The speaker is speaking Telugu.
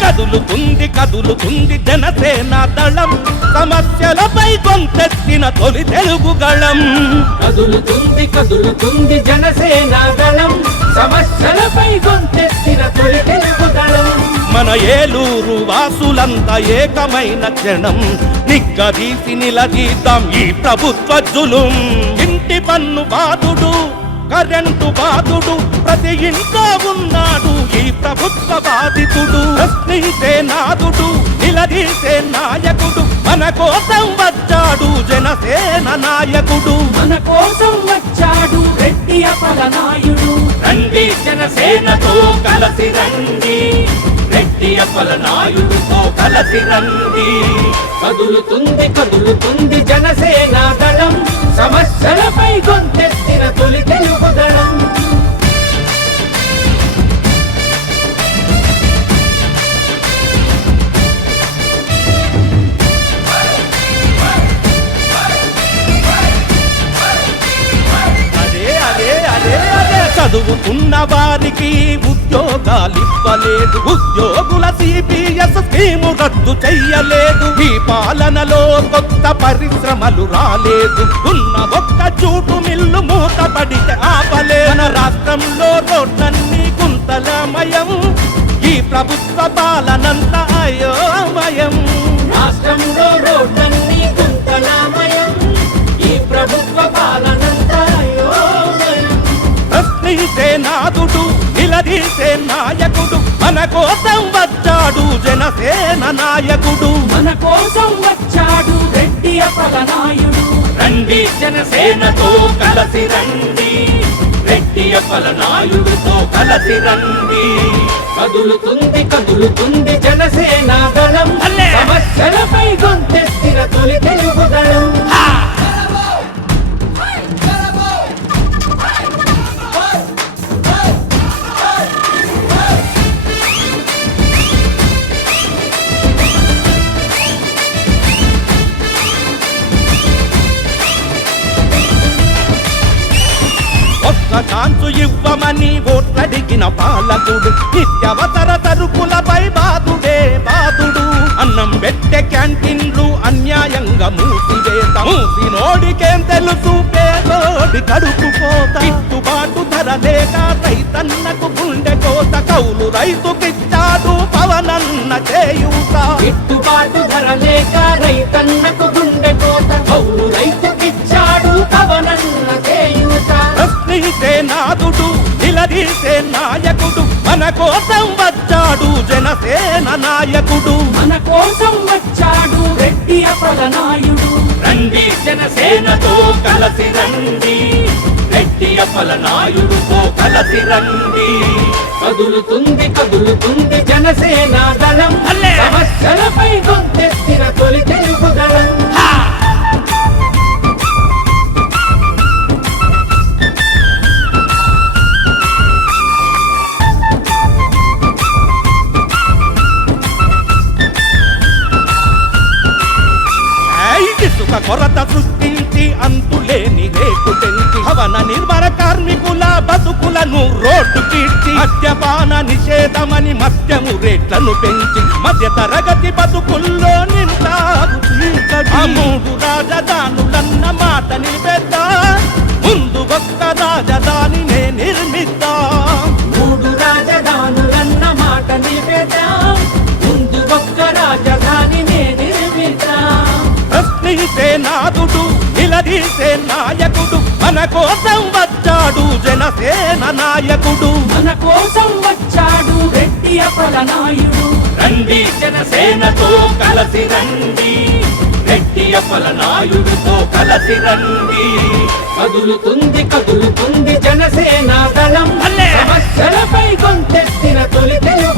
కదులుతుంది కదులుతుంది జనసేన దళం సమస్యలపై గొంతెత్తిన తొలి తెలుగు గళం కదులుతుంది కదులుతుంది జనసేన దళం సమస్యలపై గొంతెత్తిన తొలి తెలుగు దళం మన ఏలూరు వాసులంతా ఏకమైన క్షణం నిగ్గదీసి నిలదీద్దాం ఈ ప్రభుత్వ జులుం ఇంటి పన్ను బాధుడు కరెంటు బాధుడు ప్రతి ఇంట్లో ఉన్నాడు ఈ ప్రభుత్వ బాధితుడు ప్రశ్నించే నాదుడు నిలదీసే నాయకుడు మన కోసం వచ్చాడు జనసేన నాయకుడు మన కోసం వచ్చాడు రెడ్డి అప్పలనాయుడు రండి జనసేనతో కలసి రండి రెడ్డి అప్పలనాయుడుతో కలసి రండి కదులుతుంది కదులుతుంది జనసేన దళం సమస్యలపై గొంతెత్తిన తొలి తెలుగు దళం చదువుకున్న వారికి ఉద్యోగాలివ్వలేదు ఉద్యోగుల సిపిఎస్ స్కీము రద్దు చెయ్యలేదు ఈ పాలనలో కొత్త పరిశ్రమలు రాలేదు ఉన్న ఒక్క చూటు మిల్లు మూతపడితే ఆపలే మన రాష్ట్రంలో రోడ్లన్నీ గుంతలమయం ఈ ప్రభుత్వ పాలనంత అయోమయం రాష్ట్రంలో రోడ్లన్నీ గుంతలమయం ఈ ప్రభుత్వ పాలనంత అయోమయం ప్రశ్నించే నాదుడు నిలదీసే నాయకుడు మన కోసం వచ్చాడు జనసేన నాయకుడు మన కోసం వచ్చాడు రెడ్డి అప్పలనాయుడు రండి జనసేనతో కలసి రండి రెడ్డి అప్పలనాయుడుతో కలసి రండి కదులుతుంది కదులుతుంది జనసేన దళం సమస్యలపై గొంతెత్తిన తొలి తెలుగు దళం ఒక్క ఛాన్సు ఇవ్వమని ఓట్లడిగిన పాలకుడు నిత్యవసర సరుకులపై బాధుడే బాధుడు అన్నం పెట్టే క్యాంటీన్లు అన్యాయంగా మూసివేత మూసినోడికేం తెలుసు పేదోడి కడుపు కోత గిట్టుబాటు ధర లేక రైతన్నకు గుండె కోత కౌలు రైతుకిచ్చాడు పవనన్న చేయూత గిట్టుబాటు ధర లేక రైతన్నకు గుండె కోత కౌలు రైతుకిచ్చాడు పవనన్న చేయూత ప్రశ్నించే నాదుడు నిలదీసే నాయకుడు మన కోసం వచ్చాడు జనసేన నాయకుడు మన కోసం వచ్చాడు రెడ్డి అప్పలనాయుడు రండి జనసేనతో కలసి రండి రెడ్డి అప్పలనాయుడుతో కలసి రండి కదులుతుంది కదులుతుంది జనసేన దళం సమస్యలపై గొంతెత్తిన తొలి తెలుగు దళం ఇసుక కొరత సృష్టించి అంతులేని రేటు పెంచి భవన నిర్మాణ కార్మికుల బతుకులను రోడ్డు కీర్చి మద్యపాన నిషేధమని మద్యము రేట్లను పెంచి మధ్య తరగతి బతుకుల్లో నింటారు చీకటి మూడు రాజధానులన్న మాట నిలబెద్దా ముందు ఒక్క రాజధానినే నిర్మిద్దా మూడు రాజధానులన్న మాట నిలబెద్దా ముందు ఒక్క రాజధానినే నిర్మిద్దా ప్రశ్నించే నాదుడు నిలదీసే నాయకుడు మన కోసం వచ్చాడు జనసేన నాయకుడు మన కోసం వచ్చాడు రెడ్డి అప్పలనాయుడు రండి జనసేనతో కలసి రండి రెడ్డి అప్పలనాయుడుతో కలసి రండి కదులుతుంది కదులుతుంది జనసేన దళం సమస్యలపై గొంతెత్తిన తొలి తెలుగు